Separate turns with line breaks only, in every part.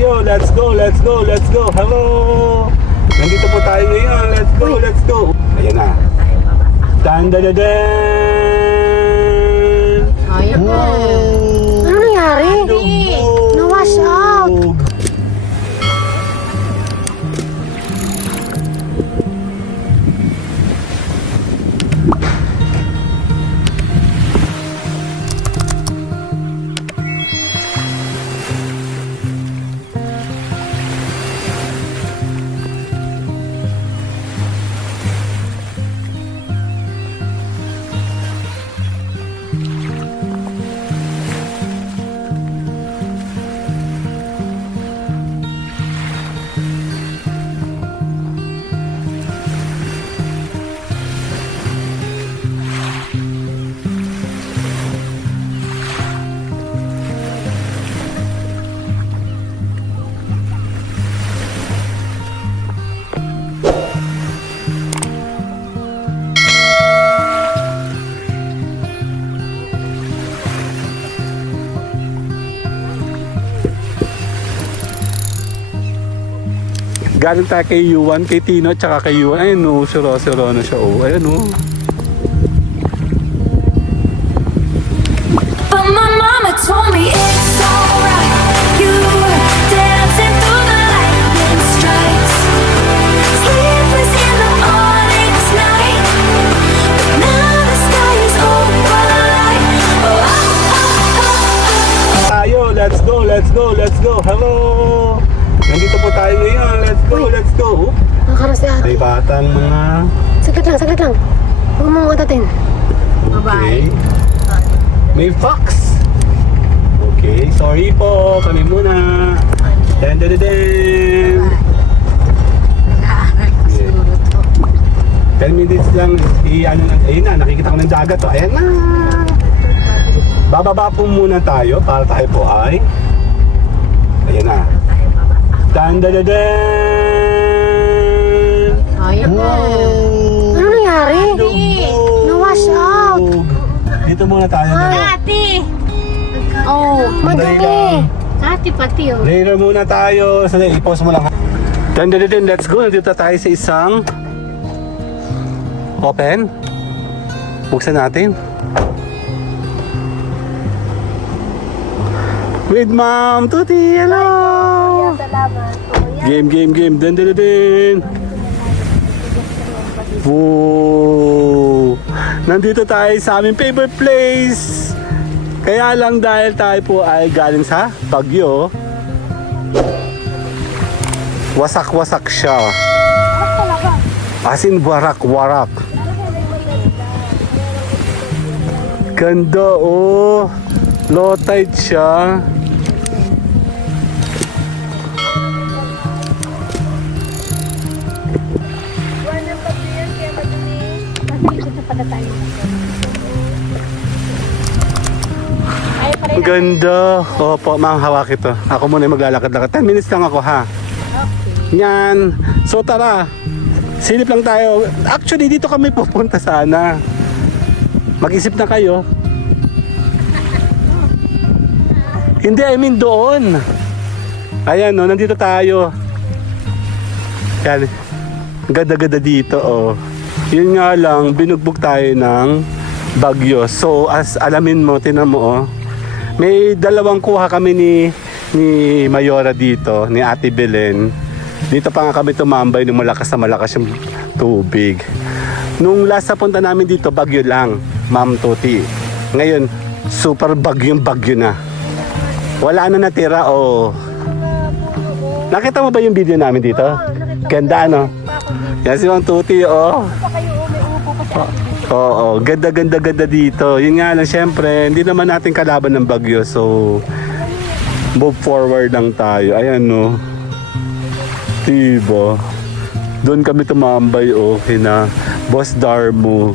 Tayo, let's go, let's go, let's go. Hello! Nandito po tayo ngayon. Let's go, let's go. Ayan na. Dan dan dan dan.
Ayan na. Ano nangyari? Na-wash out.
Galing tayo kay Yuan, kay Tino, tsaka kay Yuan. Ayun no, siro-siro na siya. Oh, ayun no.
But my mama told me it's alright. You were dancing through the lightning strikes. Sleepless in the morning night. But now the sky is overlight. Oh, oh, oh, oh,
Tayo, let's go, let's go, let's go. Hello! Nandito po tayo ngayon. Let's go, let's go.
Nakakaras si ate.
May batang mga...
Saglit lang, saglit lang. Huwag mong matatin.
Okay. May fox. Okay, sorry po. Kami muna. Dan dan dan dan. Yeah. 10 minutes lang. I, ano ayun na, nakikita ko ng dagat. Oh. Ayan na. Bababa po muna tayo para tayo po ay... Ayan na. Dan dan dan dan.
Ayan na. Ano nangyari? Na-wash out.
Dito muna tayo.
Ate!
Oh, madali.
Ate pati oh.
Later muna tayo. Sali, i-pause mo lang. Then, then, then, let's go. Nandito tayo sa isang open. Buksan natin. With Ma'am Tuti. Hello!
Salamat.
Game, game, game. Den, den, den. Whoa! Nandito tayo sa aming favorite place. Kaya lang dahil tayo po ay galing sa Bagyo. Wasak-wasak siya. As in warak-warak. Ganda oh. Low tide siya. Ganda. Opo, ma'am, hawak ito. Ako muna yung maglalakad-lakad. 10 minutes lang ako, ha? Yan. So, tara. Silip lang tayo. Actually, dito kami pupunta sana. Mag-isip na kayo. Hindi, I mean doon. Ayan, no, nandito tayo. Yan. Ang Ganda-ganda dito, oh. Yun nga lang, binugbog tayo ng bagyo. So, as alamin mo, tinan mo, oh. May dalawang kuha kami ni ni Mayora dito, ni Ate Belen. Dito pa nga kami tumambay nung malakas na malakas yung tubig. Nung last na punta namin dito, bagyo lang, Ma'am Tuti. Ngayon, super bagyong bagyo na. Wala na natira, oh. Nakita mo ba yung video namin dito? Ganda, ano? Yan si Ma'am Tuti, oh. Oo, ganda ganda ganda dito. Yun nga lang syempre, hindi naman natin kalaban ng bagyo. So move forward lang tayo. Ayan no. Diba? Doon kami tumambay oh, kina Boss Darmo.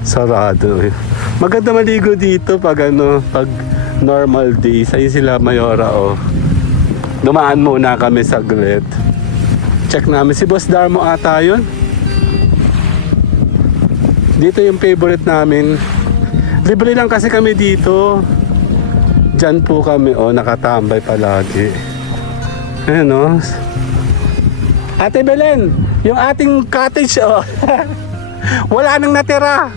Sarado eh. Maganda maligo dito pag ano, pag normal days. Ayun sila Mayora oh. Dumaan muna kami saglit. Check namin. Si Boss Darmo ata yun. Dito yung favorite namin. Libre lang kasi kami dito. Diyan po kami, oh, nakatambay palagi. Ayan, oh. Ate Belen, yung ating cottage, oh. Wala nang natira.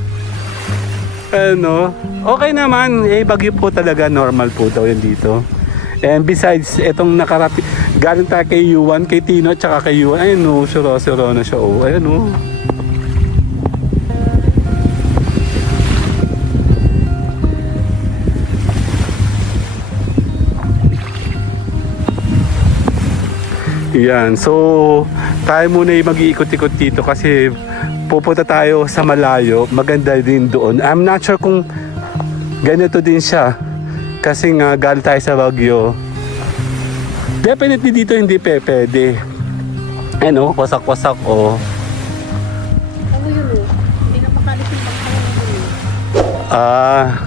Ano, okay naman. Eh, bagyo po talaga. Normal po daw yun dito. And besides, itong nakarating, galing tayo kay Yuan, kay Tino, at saka kay Yuan. Ayun, no, suro-suro na siya, oh. Ayun, oh. Yan. So, tayo muna yung mag-iikot-ikot dito kasi pupunta tayo sa malayo. Maganda din doon. I'm not sure kung ganito din siya. Kasi nga, galing tayo sa Baguio. Definitely dito hindi pe, pwede. Ano, wasak-wasak oh.
Ano yun eh? Hindi na makalis yung.
Ah.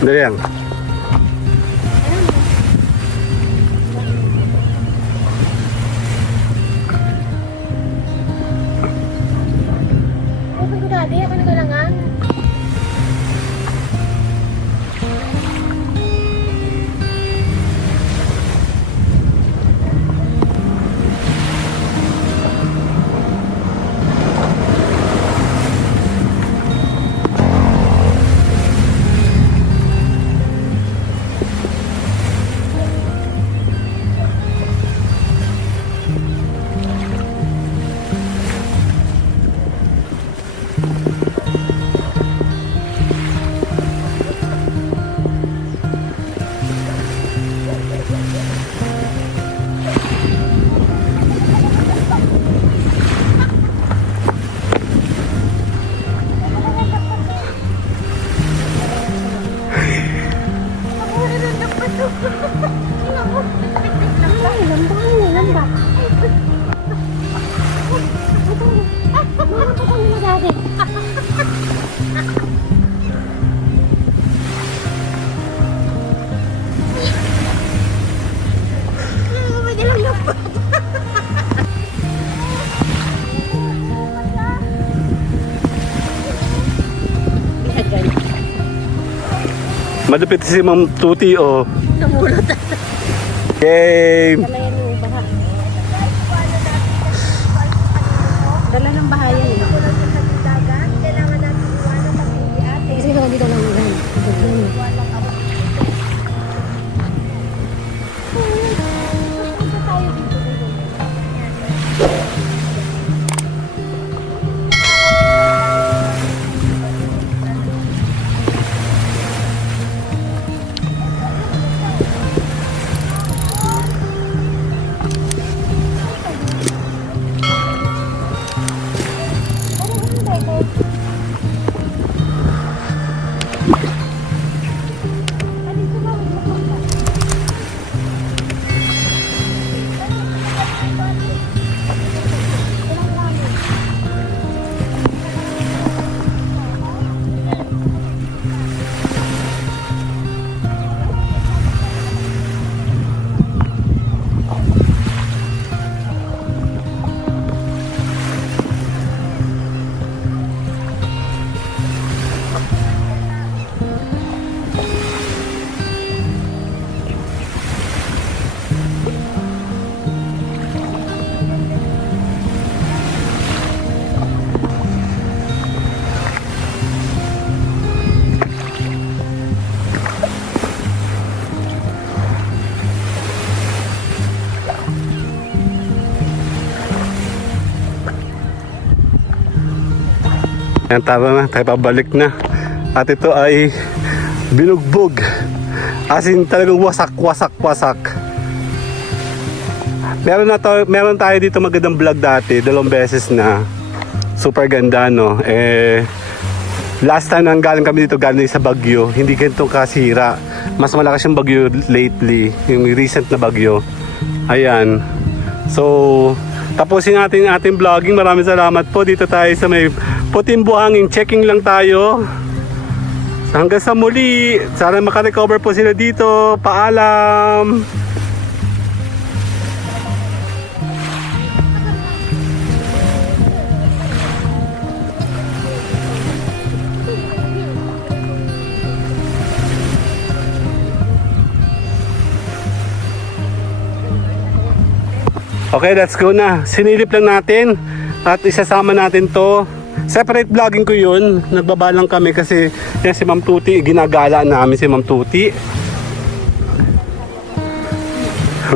Dali Malupit si Ma'am Tuti, oh.
Namulot.
Game!
Dala yan yung baha. Dala ng baha yan. Kasi baka dito lang.
Yan, tara na, tayo pabalik na. At ito ay binugbog. As in, talagang wasak, wasak, wasak. Meron na to, meron tayo dito magandang vlog dati, dalawang beses na. Super ganda, no? Eh, last time nang galing kami dito, galing sa Bagyo, hindi ganito kasira. Mas malakas yung Bagyo lately, yung recent na Bagyo. Ayan. So, tapusin natin yung ating vlogging. Maraming salamat po. Dito tayo sa may puting buhangin. Checking lang tayo. Hanggang sa muli. Sana makarecover po sila dito. Paalam. Okay, let's go na. Sinilip lang natin at isasama natin to. Separate vlogging ko yun. Nagbaba lang kami kasi yan si Ma'am Tuti, ginagala namin si Ma'am Tuti.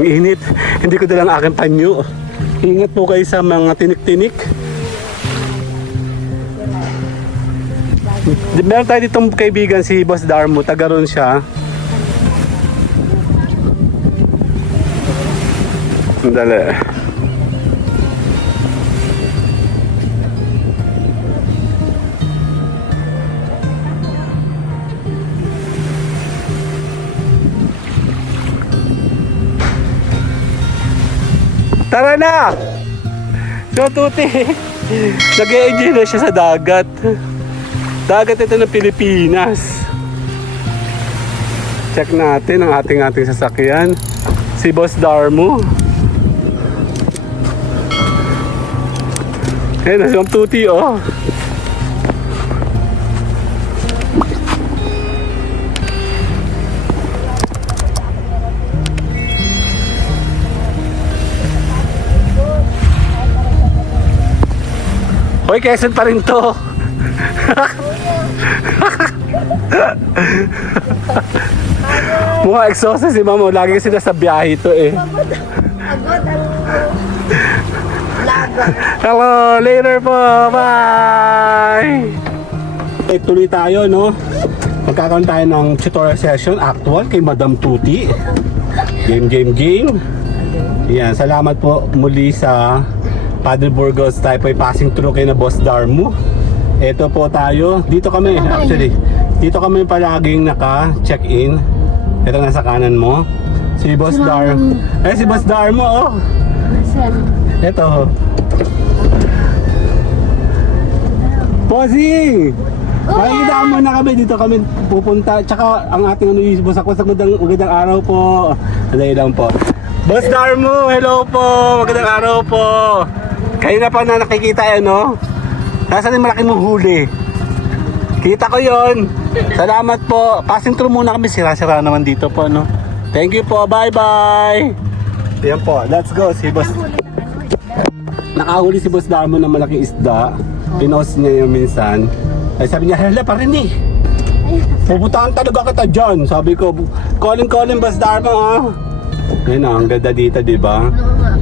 Ang init. Hindi ko dalang aking panyo. Ingat po kayo sa mga tinik-tinik. Meron tayo ditong kaibigan si Boss Darmo, taga ron siya. Dali. Tara na! So, Tuti, nag-enjoy na siya sa dagat. Dagat ito ng Pilipinas. Check natin ang ating ating sasakyan. Si Boss Darmo. Si Ma'am Tuti, oh. Hoy, Quezon pa rin to. Mukha exhausted si Mamo. Lagi kasi nasa biyahe ito eh. Hello, later po. Bye! Eh, tuloy tayo, no? Magkakaroon tayo ng tutorial session actual kay Madam Tuti. Game, game, game. Yan, salamat po muli sa Padre Burgos tayo po ay passing through kay na Boss Darmu. Ito po tayo. Dito kami actually. Dito kami palaging naka-check-in. Ito nasa kanan mo. Si Boss Dar. Eh si Boss Darmo oh. Ito. Bossy! Makikita mo na kami dito kami pupunta. Tsaka ang ating ano yung busak wasak magandang, magandang araw po. Alay lang po. Boss Darmo, hello po. Magandang araw po. Kayo na pa na nakikita yan, no? Nasaan yung malaki mong huli? Kita ko yon. Salamat po. Passing through muna kami. Sira-sira naman dito po, no? Thank you po. Bye-bye. Yan po. Let's go. Si Boss... Nakahuli si Boss Darmo ng malaking isda. Pinost niya yung minsan. Ay sabi niya, hala pa rin eh. Pupuntahan talaga kita dyan. Sabi ko, calling calling Boss Darmo ha. Ayun oh, ang ganda dito, di ba?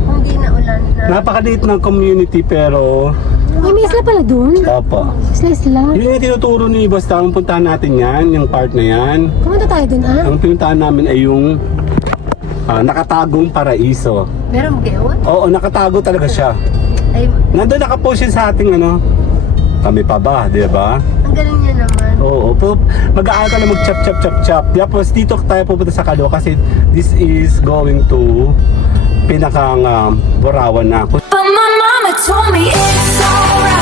Kung di na ulan na.
Napakaliit ng community pero
Ay, may isla pala dun.
Opo.
Isla-isla.
Yun yung tinuturo ni Boss Darmo. Puntahan natin yan, yung part na yan.
Pumunta tayo dun, ha?
Ang pinuntahan namin ay yung ah, nakatagong paraiso.
Meron gayon?
Oo, nakatago talaga siya.
Ay,
Nandun nakapost yun sa ating ano. Kami pa ba, di ba?
ang galing niya naman.
Oo, po, mag-aaral ka lang mag-chop, chop, chop, chop. Tapos dito tayo pupunta sa Kalo kasi this is going to pinakang um, Borawan na.
But my mama told me it's alright.